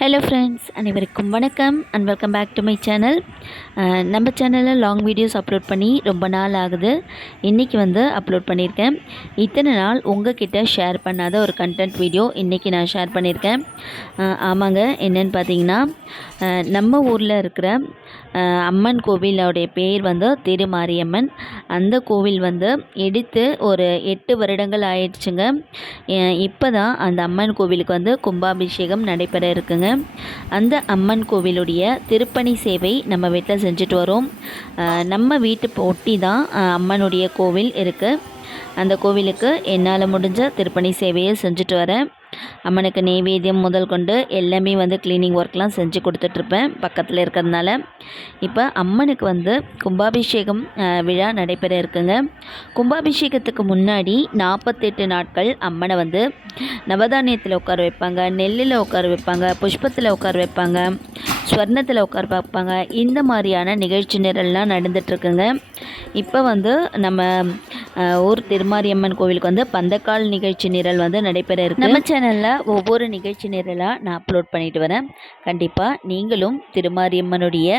Hello friends அனைவருக்கும் வணக்கம் and welcome back to my channel நம்ம சேனலில் லாங் வீடியோஸ் அப்லோட் பண்ணி ரொம்ப நாள் ஆகுது. இன்றைக்கி வந்து அப்லோட் பண்ணியிருக்கேன். இத்தனை நாள் உங்ககிட்ட ஷேர் பண்ணாத ஒரு கண்டென்ட் வீடியோ இன்றைக்கி நான் ஷேர் பண்ணியிருக்கேன். ஆமாங்க என்னென்னு பார்த்தீங்கன்னா நம்ம ஊரில் இருக்கிற அம்மன் கோவிலோடைய பேர் வந்து திருமாரியம்மன். அந்த கோவில் வந்து எடுத்து ஒரு எட்டு வருடங்கள் ஆயிடுச்சுங்க. இப்போ தான் அந்த அம்மன் கோவிலுக்கு வந்து கும்பாபிஷேகம் நடைபெற இருக்குங்க. அந்த அம்மன் கோவிலுடைய திருப்பணி சேவை நம்ம வீட்டில் செஞ்சுட்டு வரோம். நம்ம வீட்டு ஒட்டி தான் அம்மனுடைய கோவில் இருக்குது அந்த கோவிலுக்கு என்னால் முடிஞ்ச திருப்பணி சேவையை செஞ்சுட்டு வரேன். அம்மனுக்கு நெய்வேத்தியம் முதல் கொண்டு எல்லாமே வந்து க்ளீனிங் ஒர்க்லாம் செஞ்சு கொடுத்துட்ருப்பேன் பக்கத்தில் இருக்கிறதுனால. இப்போ அம்மனுக்கு வந்து கும்பாபிஷேகம் விழா நடைபெற இருக்குங்க. கும்பாபிஷேகத்துக்கு முன்னாடி நாற்பத்தெட்டு நாட்கள் அம்மனை வந்து நவதானியத்தில் உட்கார வைப்பாங்க நெல்லில் உட்கார வைப்பாங்க புஷ்பத்தில் உட்கார வைப்பாங்க ஸ்வர்ணத்தில் உட்கார பார்ப்பாங்க இந்த மாதிரியான நிகழ்ச்சி நிரல்லாம் நடந்துட்டுருக்குங்க இப்போ வந்து நம்ம ஊர் திருமாரியம்மன் கோவிலுக்கு வந்து பந்தக்கால் நிகழ்ச்சி நிரல் வந்து நடைபெற இருக்கு. நம்ம சேனலில் ஒவ்வொரு நிகழ்ச்சி நிரலாக நான் அப்லோட் பண்ணிட்டு வரேன். கண்டிப்பாக நீங்களும் திருமாரியம்மனுடைய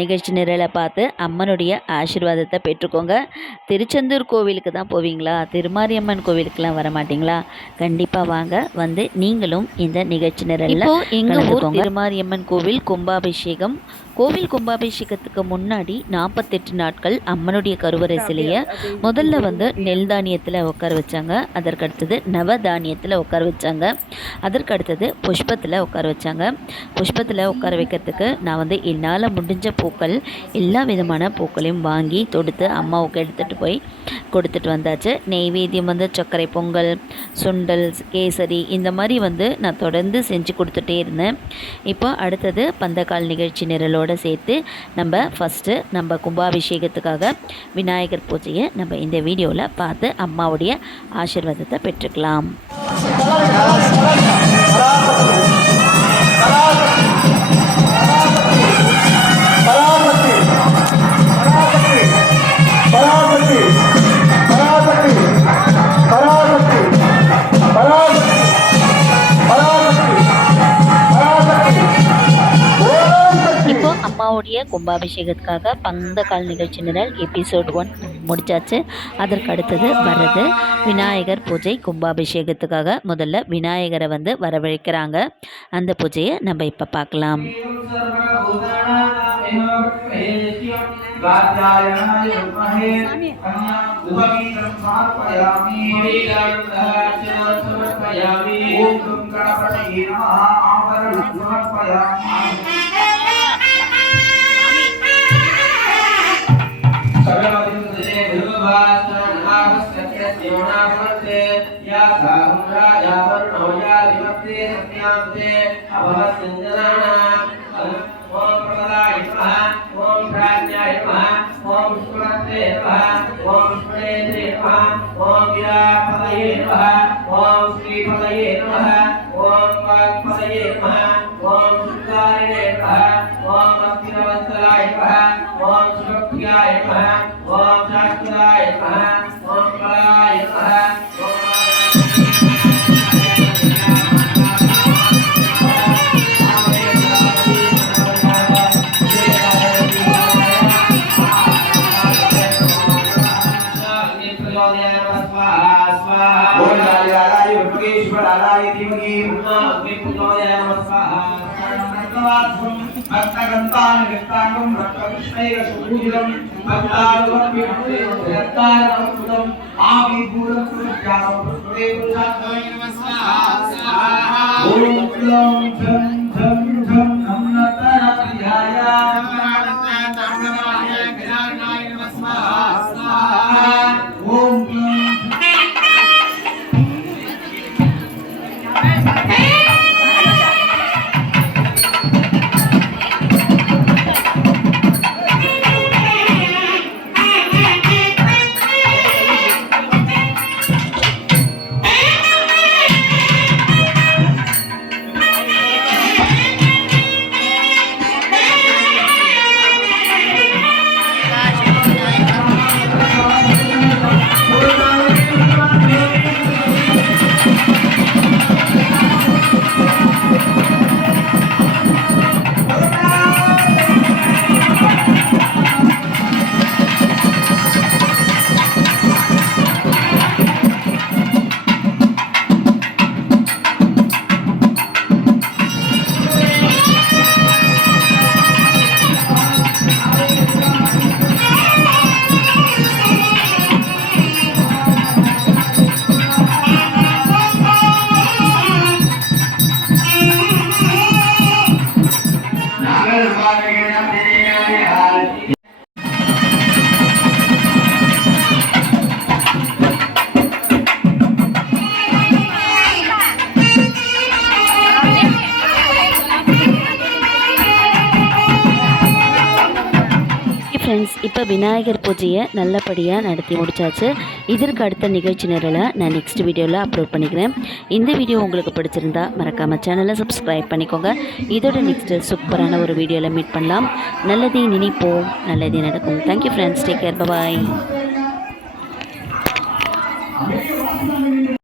நிகழ்ச்சி நிரலை பார்த்து அம்மனுடைய ஆசீர்வாதத்தை பெற்றுக்கோங்க. திருச்செந்தூர் கோவிலுக்கு தான் போவீங்களா? திருமாரியம்மன் கோவிலுக்குலாம் வர மாட்டீங்களா கண்டிப்பாக வாங்க வந்து நீங்களும் இந்த நிகழ்ச்சி நிரலில் எங்கள் ஊர் திருமாரியம்மன் கோவில் கும்பாபிஷேகம் கோவில் கும்பாபிஷேகத்துக்கு முன்னாடி நாற்பத்தெட்டு நாட்கள் அம்மனுடைய கருவறை சிலையை முதல்ல வந்து நெல் தானியத்தில் உட்கார வச்சாங்க. அதற்கடுத்தது நவ தானியத்தில் உட்கார வச்சாங்க. அதற்கடுத்தது புஷ்பத்தில் உட்கார வச்சாங்க. புஷ்பத்தில் உட்கார வைக்கிறதுக்கு நான் வந்து என்னால் முடிஞ்ச பூக்கள் எல்லா விதமான பூக்களையும் வாங்கி தொடுத்து அம்மாவுக்கு எடுத்துகிட்டு போய் கொடுத்துட்டு வந்தாச்சு. நெய்வேத்தியம் வந்து சர்க்கரை பொங்கல் சுண்டல் கேசரி இந்த மாதிரி வந்து நான் தொடர்ந்து செஞ்சு கொடுத்துட்டே இருந்தேன். இப்போ அடுத்தது பந்தக்கால் நிகழ்ச்சி நிரலோடு சேர்த்து நம்ம ஃபஸ்ட்டு நம்ம கும்பாபிஷேகத்துக்காக விநாயகர் பூஜையை நம்ம இந்த வீடியோவில் பார்த்து அம்மாவுடைய ஆசீர்வாதத்தை பெற்றுக்கலாம். அம்மாவுடைய கும்பாபிஷேகத்துக்காக பந்தக்கால் நிகழ்ச்சி நிரல் எபிசோட் ஒன் முடிச்சாச்சு. அதற்கு அடுத்தது வர்றது விநாயகர் பூஜை கும்பாபிஷேகத்துக்காக முதல்ல விநாயகரை வந்து வரவழைக்கிறாங்க. அந்த பூஜையை நம்ம இப்போ பார்க்கலாம். ஓம் பிரபலாய சமர்ப்பயாமி ఓం ప్రణదాయ నమః ఓం ప్రాజ్ఞాయ నమః ఓం విష్ణురత్నే నమః ఓం విష్ణునేత్రే నమః ఓం విరాపదయే నమః ఓం శ్రీపదయే నమః ఓం వాక్పదయే నమః ఓం శుద్ధారిణే నమః ఓం భక్తినవత్సలాయ నమః ఓం సుభక్తియాయ నమః ఓం శాశ్వతాయ నమః ఓం కళాయ నమః ఓం भक्तागंतानुगतांगं रक्तविष्णैरसुपूजितं भक्तारुवन्विष्णैरं रक्तारवन्वितं आविभूतं पुरुषां पुरुषे पुरुषां नमः स्वाहा ॐ क्लं Hey! ஃப்ரெண்ட்ஸ் இப்போ விநாயகர் பூஜையை நல்லபடியாக நடத்தி முடிச்சாச்சு. இதற்கு அடுத்த நிகழ்ச்சி நிரலை நான் நெக்ஸ்ட் வீடியோவில் அப்லோட் பண்ணிக்கிறேன். இந்த வீடியோ உங்களுக்கு பிடிச்சிருந்தா மறக்காமல் சேனலை சப்ஸ்கிரைப் பண்ணிக்கோங்க. இதோட நெக்ஸ்ட்டு சூப்பரான ஒரு வீடியோவில் மீட் பண்ணலாம். நல்லதே நினைப்போம். நல்லதே நடக்கும். Thank you friends take care bye bye